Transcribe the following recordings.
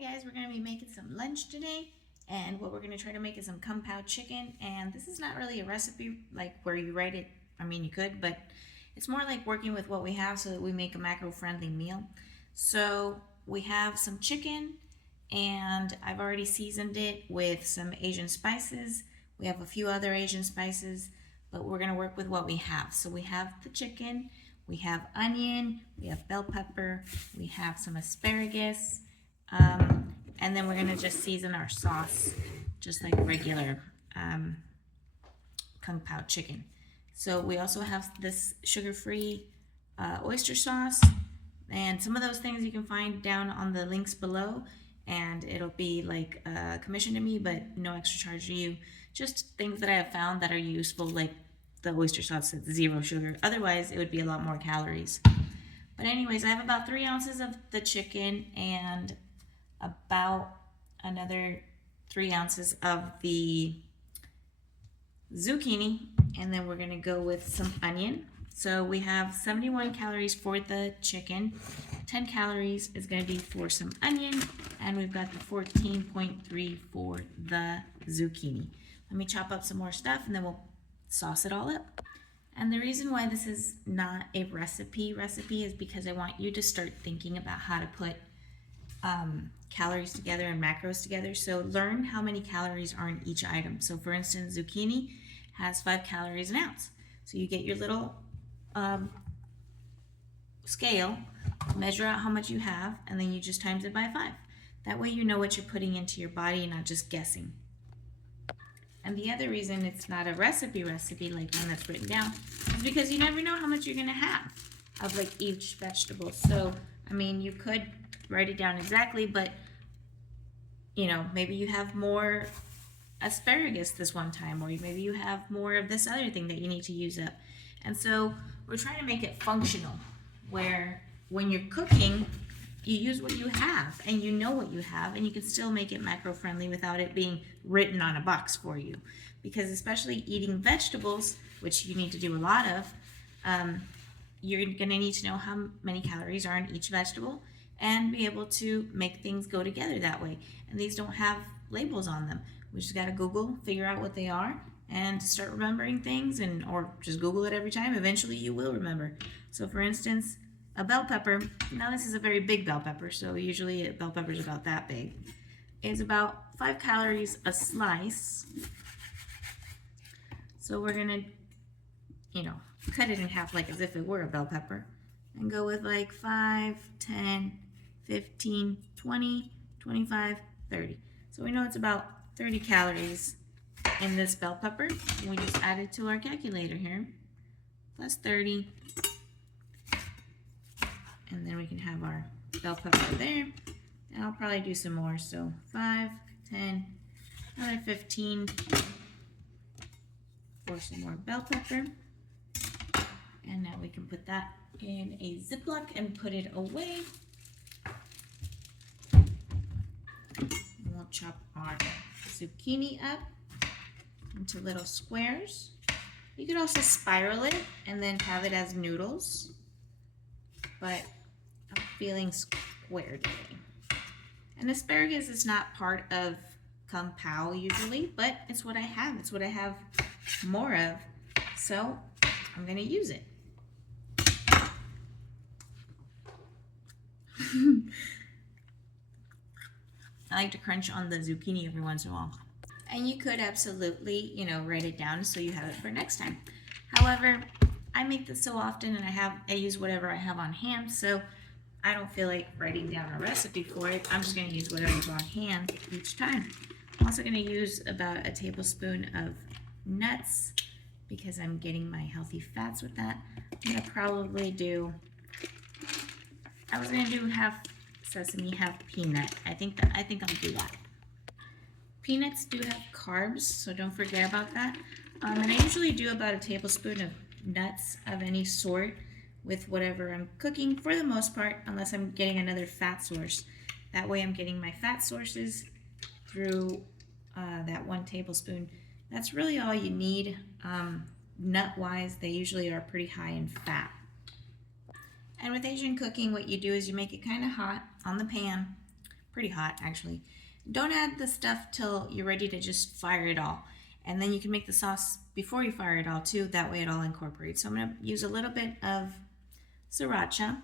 guys, we're going to be making some lunch today, and what we're going to try to make is some kung pao chicken. And this is not really a recipe like where you write it. I mean, you could, but it's more like working with what we have so that we make a macro friendly meal. So we have some chicken, and I've already seasoned it with some Asian spices. We have a few other Asian spices, but we're going to work with what we have. So we have the chicken, we have onion, we have bell pepper, we have some asparagus, and then we're going to just season our sauce just like regular kung pao chicken. So we also have this sugar-free oyster sauce, and some of those things you can find down on the links below, and it'll be like a commission to me, but no extra charge to you. Just things that I have found that are useful, like the oyster sauce at 0 sugar. Otherwise, it would be a lot more calories. But anyways, I have about 3 ounces of the chicken and about another 3 ounces of the zucchini, and then we're going to go with some onion. So we have 71 calories for the chicken, 10 calories is going to be for some onion, and we've got the 14.3 for the zucchini. Let me chop up some more stuff and then we'll sauce it all up. And the reason why this is not a recipe is because I want you to start thinking about how to put calories together and macros together. So learn how many calories are in each item. So for instance, zucchini has 5 calories an ounce. So you get your little scale, measure out how much you have, and then you just times it by 5. That way you know what you're putting into your body and not just guessing. And the other reason it's not a recipe like one that's written down is because you never know how much you're going to have of like each vegetable. So, I mean, you could write it down exactly, but you know, maybe you have more asparagus this one time, or maybe you have more of this other thing that you need to use up. And so we're trying to make it functional, where when you're cooking, you use what you have and you know what you have, and you can still make it macro friendly without it being written on a box for you. Because especially eating vegetables, which you need to do a lot of, you're going to need to know how many calories are in each vegetable and be able to make things go together that way. And these don't have labels on them. We just got to Google, figure out what they are, and start remembering things, or just Google it every time. Eventually you will remember. So for instance, a bell pepper, now this is a very big bell pepper, so usually a bell pepper is about that big, is about 5 calories a slice. So we're gonna, cut it in half like as if it were a bell pepper, and go with like 5, 10, 15, 20, 25, 30. So we know it's about 30 calories in this bell pepper. We just add it to our calculator here, plus 30. And then we can have our bell pepper there. And I'll probably do some more. So 5, 10, another 15 for some more bell pepper. And now we can put that in a Ziploc and put it away. And we'll chop our zucchini up into little squares. You could also spiral it and then have it as noodles, but I'm feeling square today. And asparagus is not part of kung pao usually, but it's what I have. It's what I have more of, so I'm gonna use it. I like to crunch on the zucchini every once in a while. And you could absolutely, write it down so you have it for next time. However, I make this so often and I use whatever I have on hand, so I don't feel like writing down a recipe for it. I'm just going to use whatever's on hand each time. I'm also going to use about a tablespoon of nuts because I'm getting my healthy fats with that. I'm going to probably do, I was going to do half sesame, half peanut. I think I'll do that. Peanuts do have carbs, so don't forget about that. And I usually do about a tablespoon of nuts of any sort with whatever I'm cooking for the most part, unless I'm getting another fat source. That way I'm getting my fat sources through that 1 tablespoon. That's really all you need. Nut-wise, they usually are pretty high in fat. And with Asian cooking, what you do is you make it kind of hot on the pan, pretty hot actually. Don't add the stuff till you're ready to just fire it all. And then you can make the sauce before you fire it all too, that way it all incorporates. So I'm gonna use a little bit of sriracha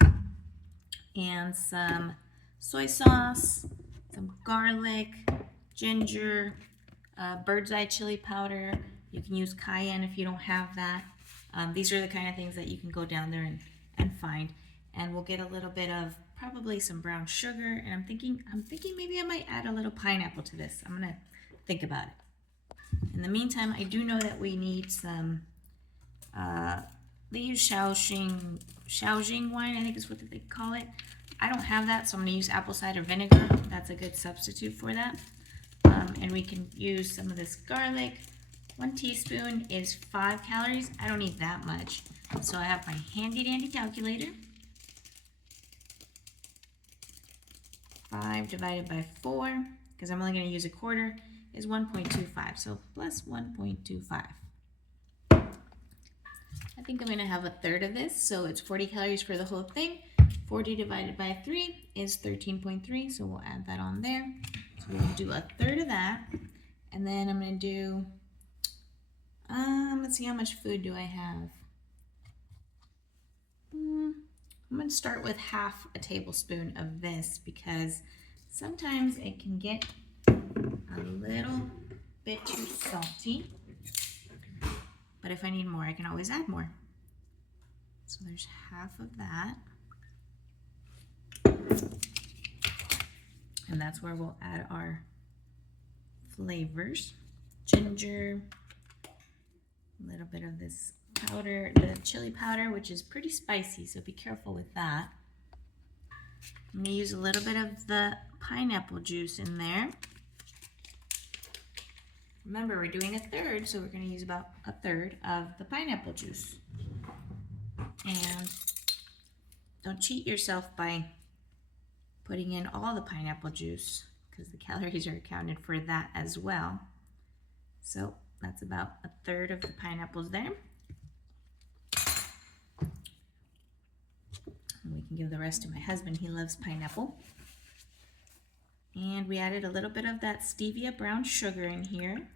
and some soy sauce, some garlic, ginger, bird's eye chili powder. You can use cayenne if you don't have that. These are the kind of things that you can go down there and find. And we'll get a little bit of probably some brown sugar. And I'm thinking maybe I might add a little pineapple to this. I'm gonna think about it. In the meantime, I do know that we need some, they use Shaoxing wine, I think is what they call it. I don't have that, so I'm gonna use apple cider vinegar. That's a good substitute for that. And we can use some of this garlic. 1 teaspoon is 5 calories. I don't need that much. So I have my handy dandy calculator. 5 divided by 4, because I'm only gonna use a quarter, is 1.25, so plus 1.25. I think I'm gonna have a third of this, so it's 40 calories for the whole thing. 40 divided by 3 is 13.3, so we'll add that on there. So we'll do a third of that, and then I'm gonna do, let's see, how much food do I have? I'm gonna start with half a tablespoon of this because sometimes it can get a little bit too salty, but if I need more, I can always add more. So there's half of that, and that's where we'll add our flavors. Ginger, a little bit of this powder, the chili powder, which is pretty spicy, so be careful with that. I'm gonna use a little bit of the pineapple juice in there. Remember, we're doing a third, so we're going to use about a third of the pineapple juice. And don't cheat yourself by putting in all the pineapple juice, because the calories are accounted for that as well. So that's about a third of the pineapples there. And we can give the rest to my husband. He loves pineapple. And we added a little bit of that stevia brown sugar in here.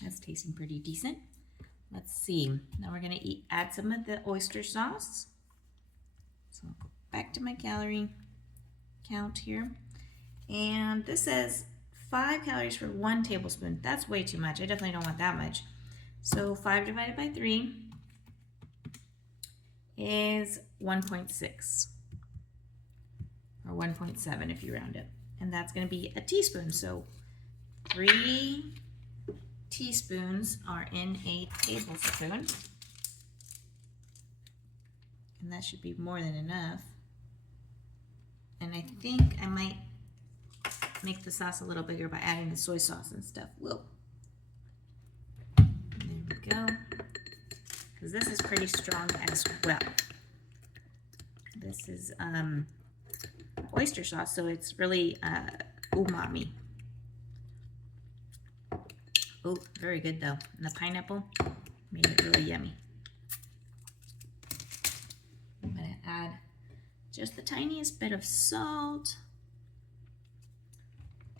That's tasting pretty decent. Let's see. Now we're going to add some of the oyster sauce. So I'll go back to my calorie count here. And this says 5 calories for 1 tablespoon. That's way too much. I definitely don't want that much. So 5 divided by 3 is 1.6. Or 1.7 if you round it. And that's going to be a teaspoon. So 3 teaspoons are in a tablespoon. And that should be more than enough. And I think I might make the sauce a little bigger by adding the soy sauce and stuff. Whoa. There we go. Because this is pretty strong as well. This is oyster sauce, so it's really umami. Oh, very good though. And the pineapple made it really yummy. I'm going to add just the tiniest bit of salt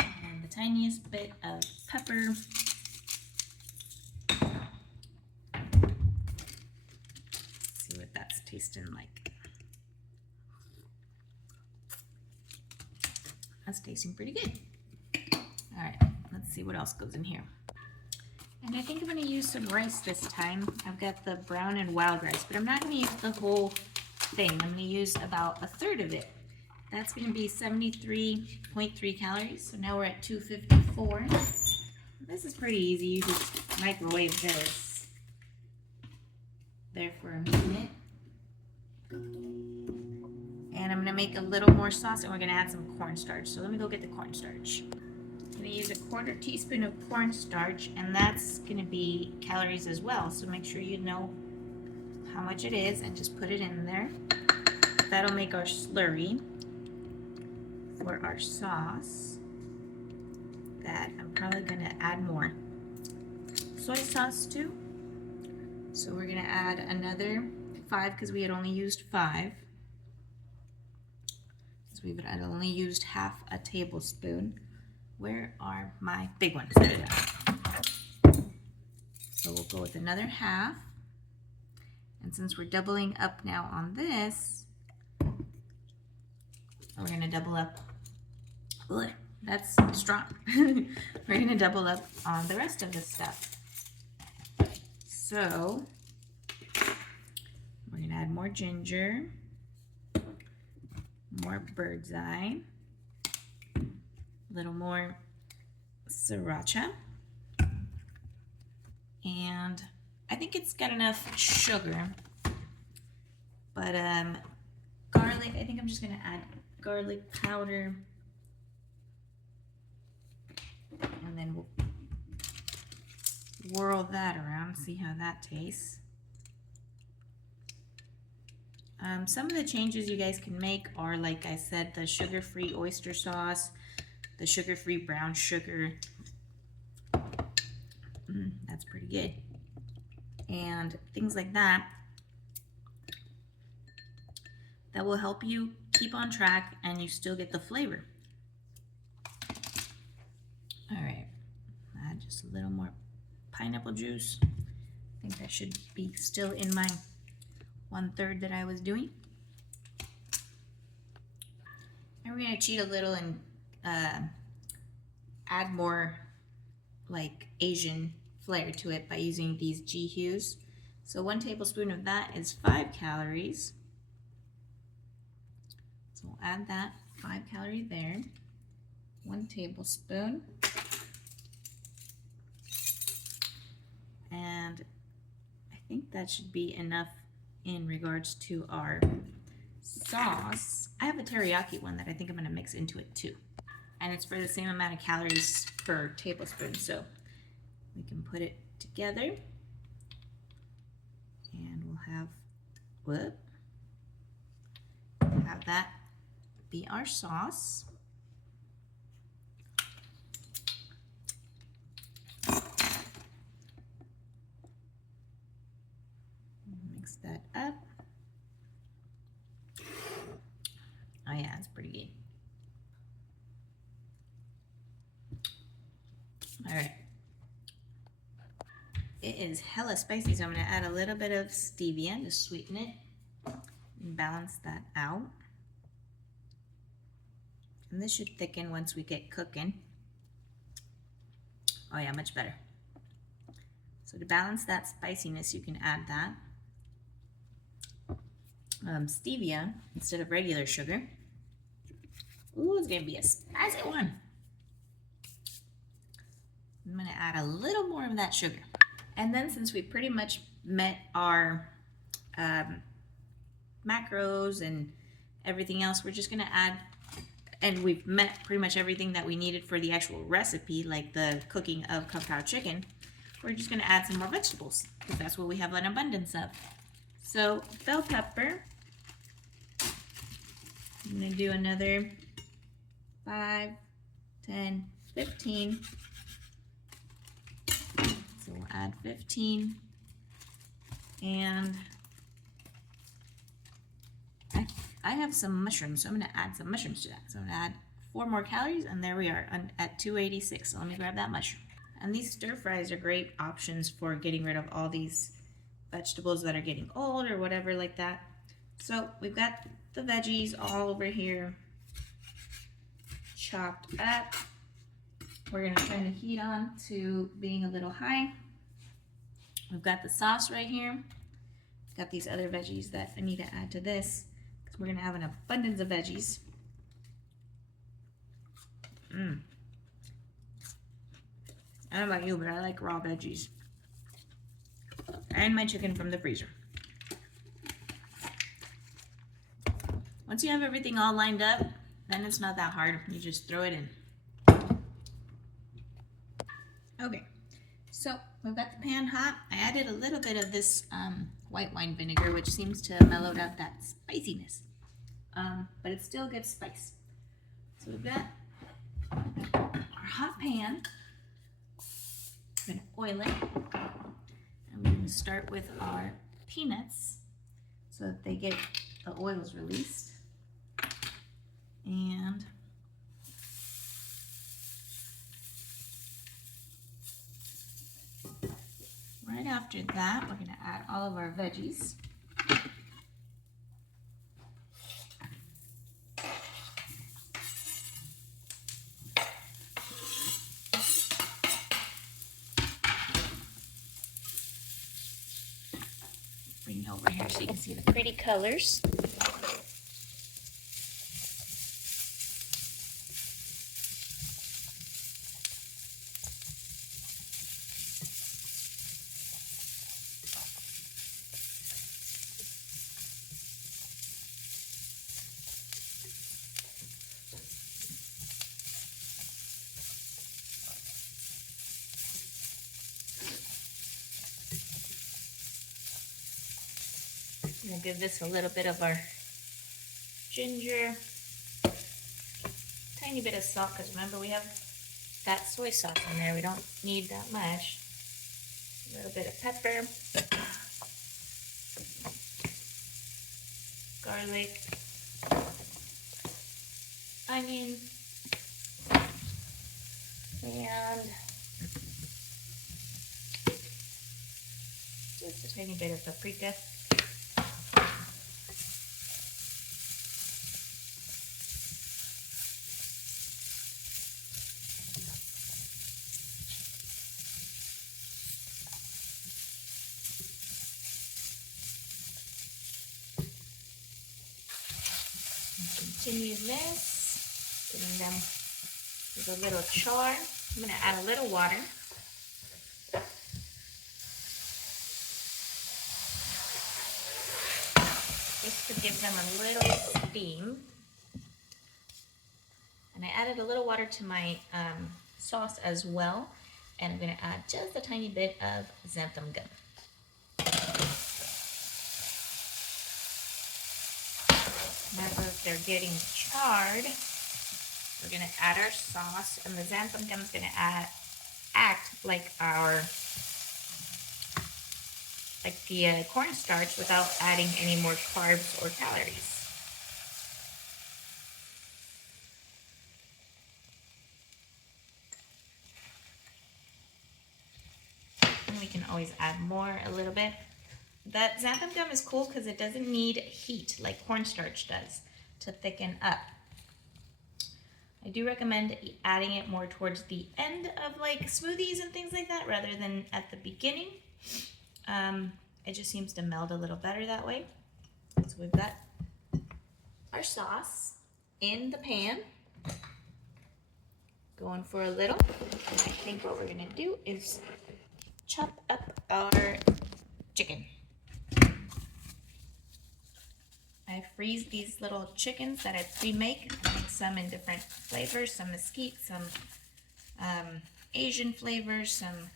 and the tiniest bit of pepper. See what that's tasting like. That's tasting pretty good. All right, let's see what else goes in here. And I think I'm going to use some rice this time. I've got the brown and wild rice, but I'm not going to use the whole thing. I'm going to use about a third of it. That's going to be 73.3 calories. So now we're at 254. This is pretty easy. You just microwave this there for a minute. And I'm going to make a little more sauce, and we're going to add some cornstarch. So let me go get the cornstarch. I'm going to use a 1/4 teaspoon of cornstarch, and that's going to be calories as well. So make sure you know how much it is and just put it in there. That'll make our slurry for our sauce. That I'm probably going to add more soy sauce too. So we're going to add another 5 because we had only used 5. So we've only used half a tablespoon. Where are my big ones? There they are. So we'll go with another half. And since we're doubling up now on this, we're going to double up. Ugh, that's strong. We're going to double up on the rest of this stuff. So we're going to add more ginger, more bird's eye, a little more sriracha, and I think it's got enough sugar, but garlic, I think I'm just going to add garlic powder, and then we'll whirl that around, see how that tastes. Some of the changes you guys can make are, like I said, the sugar-free oyster sauce, the sugar-free brown sugar. That's pretty good. And things like that that will help you keep on track and you still get the flavor. All right, add just a little more pineapple juice. I think that should be still in my 1/3 that I was doing. And we're going to cheat a little and add more like Asian flair to it by using these Hughes. So 1 tablespoon of that is 5 calories. So we'll add that, 5 calories there. 1 tablespoon. And I think that should be enough in regards to our sauce. I have a teriyaki one that I think I'm going to mix into it too. And it's for the same amount of calories per tablespoon. So we can put it together. And we'll have that be our sauce. Mix that up. Oh yeah, it's pretty good. All right. It is hella spicy, so I'm going to add a little bit of stevia to sweeten it and balance that out. And this should thicken once we get cooking. Oh yeah, much better. So to balance that spiciness, you can add that stevia instead of regular sugar. Ooh, it's going to be a spicy one. I'm going to add a little more of that sugar. And then since we pretty much met our macros and everything else, we're just going to add, and we've met pretty much everything that we needed for the actual recipe, like the cooking of kung pao chicken. We're just going to add some more vegetables because that's what we have an abundance of. So bell pepper, I'm going to do another 5, 10, 15. So we'll add 15, and I have some mushrooms, so I'm going to add some mushrooms to that. So I'm going to add 4 more calories, and there we are at 286. So let me grab that mushroom. And these stir fries are great options for getting rid of all these vegetables that are getting old or whatever like that. So we've got the veggies all over here chopped up. We're going to turn the heat on to being a little high. We've got the sauce right here. Got these other veggies that I need to add to this because we're going to have an abundance of veggies. I don't know about you, but I like raw veggies. And my chicken from the freezer. Once you have everything all lined up, then it's not that hard. You just throw it in. Okay, so we've got the pan hot. I added a little bit of this white wine vinegar, which seems to mellow out that spiciness. But it's still good spice. So we've got our hot pan. I'm going to oil it. And we're going to start with our peanuts so that they get the oils released. after that, we're going to add all of our veggies. Bring it over here so you can see the pretty colors. I'm going to give this a little bit of our ginger, tiny bit of salt, because remember we have that soy sauce in there. We don't need that much. A little bit of pepper, garlic, onion, and just a tiny bit of paprika. Continue this, giving them with a little char. I'm going to add a little water. Just to give them a little steam. And I added a little water to my sauce as well. And I'm going to add just a tiny bit of xanthan gum. Remember, if they're getting charred, we're going to add our sauce, and the xanthan gum is going to act like the cornstarch without adding any more carbs or calories. And we can always add more a little bit. That xanthan gum is cool because it doesn't need heat like cornstarch does to thicken up. I do recommend adding it more towards the end of like smoothies and things like that rather than at the beginning. It just seems to meld a little better that way. So we've got our sauce in the pan, going for a little. And I think what we're gonna do is chop up our chicken. I freeze these little chickens that I pre-make. I make some in different flavors, some mesquite, some Asian flavors, some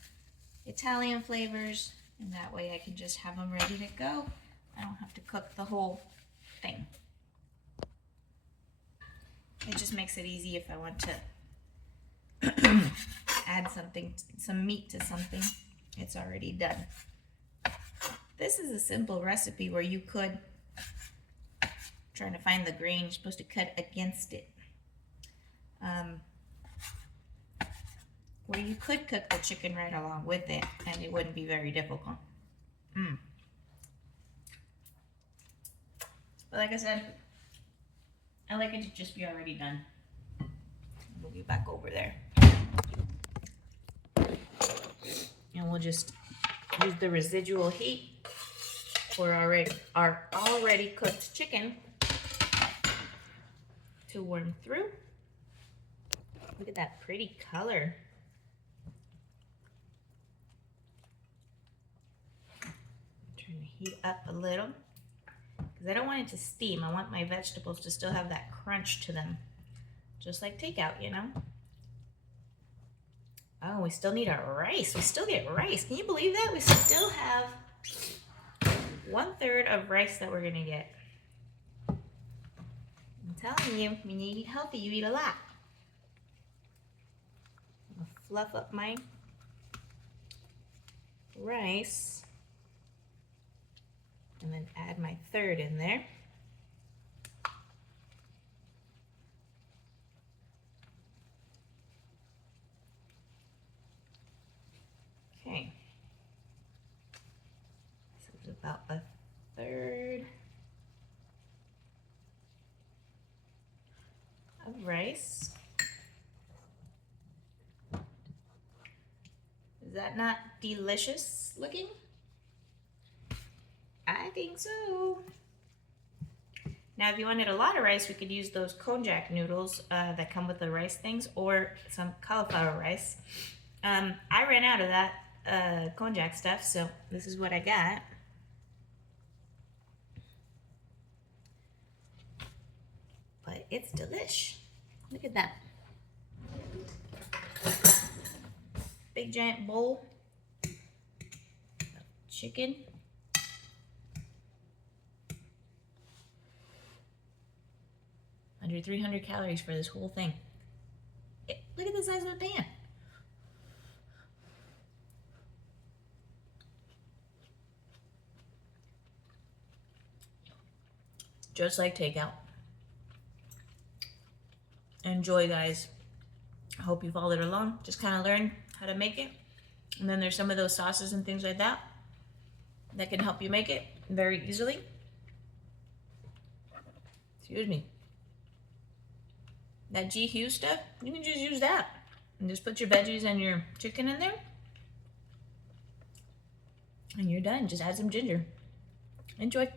Italian flavors, and that way I can just have them ready to go. I don't have to cook the whole thing. It just makes it easy if I want to add something, some meat to something. It's already done. This is a simple recipe where you could, trying to find the grain, you're supposed to cut against it. Where you could cook the chicken right along with it and it wouldn't be very difficult. But like I said, I like it to just be already done. Move you back over there. And we'll just use the residual heat for our already cooked chicken to warm through. Look at that pretty color. Turn the heat up a little because I don't want it to steam. I want my vegetables to still have that crunch to them, just like takeout, you know. Oh, we still need our rice. We still get rice. Can you believe that? We still have 1/3 of rice that we're gonna get. I'm telling you, when you eat healthy, you eat a lot. I'm gonna fluff up my rice and then add my 1/3 in there. Okay. about a third of rice. Is that not delicious looking? I think so. Now, if you wanted a lot of rice, we could use those Konjac noodles that come with the rice things, or some cauliflower rice. I ran out of that Konjac stuff, so this is what I got. But it's delish. Look at that. Big giant bowl of chicken. Under 300 calories for this whole thing. Look at the size of the pan. Just like takeout. Enjoy, guys. I hope you followed along. Just kind of learn how to make it. And then there's some of those sauces and things like that that can help you make it very easily. Excuse me. That Hughes stuff, you can just use that. And just put your veggies and your chicken in there. And you're done. Just add some ginger. Enjoy.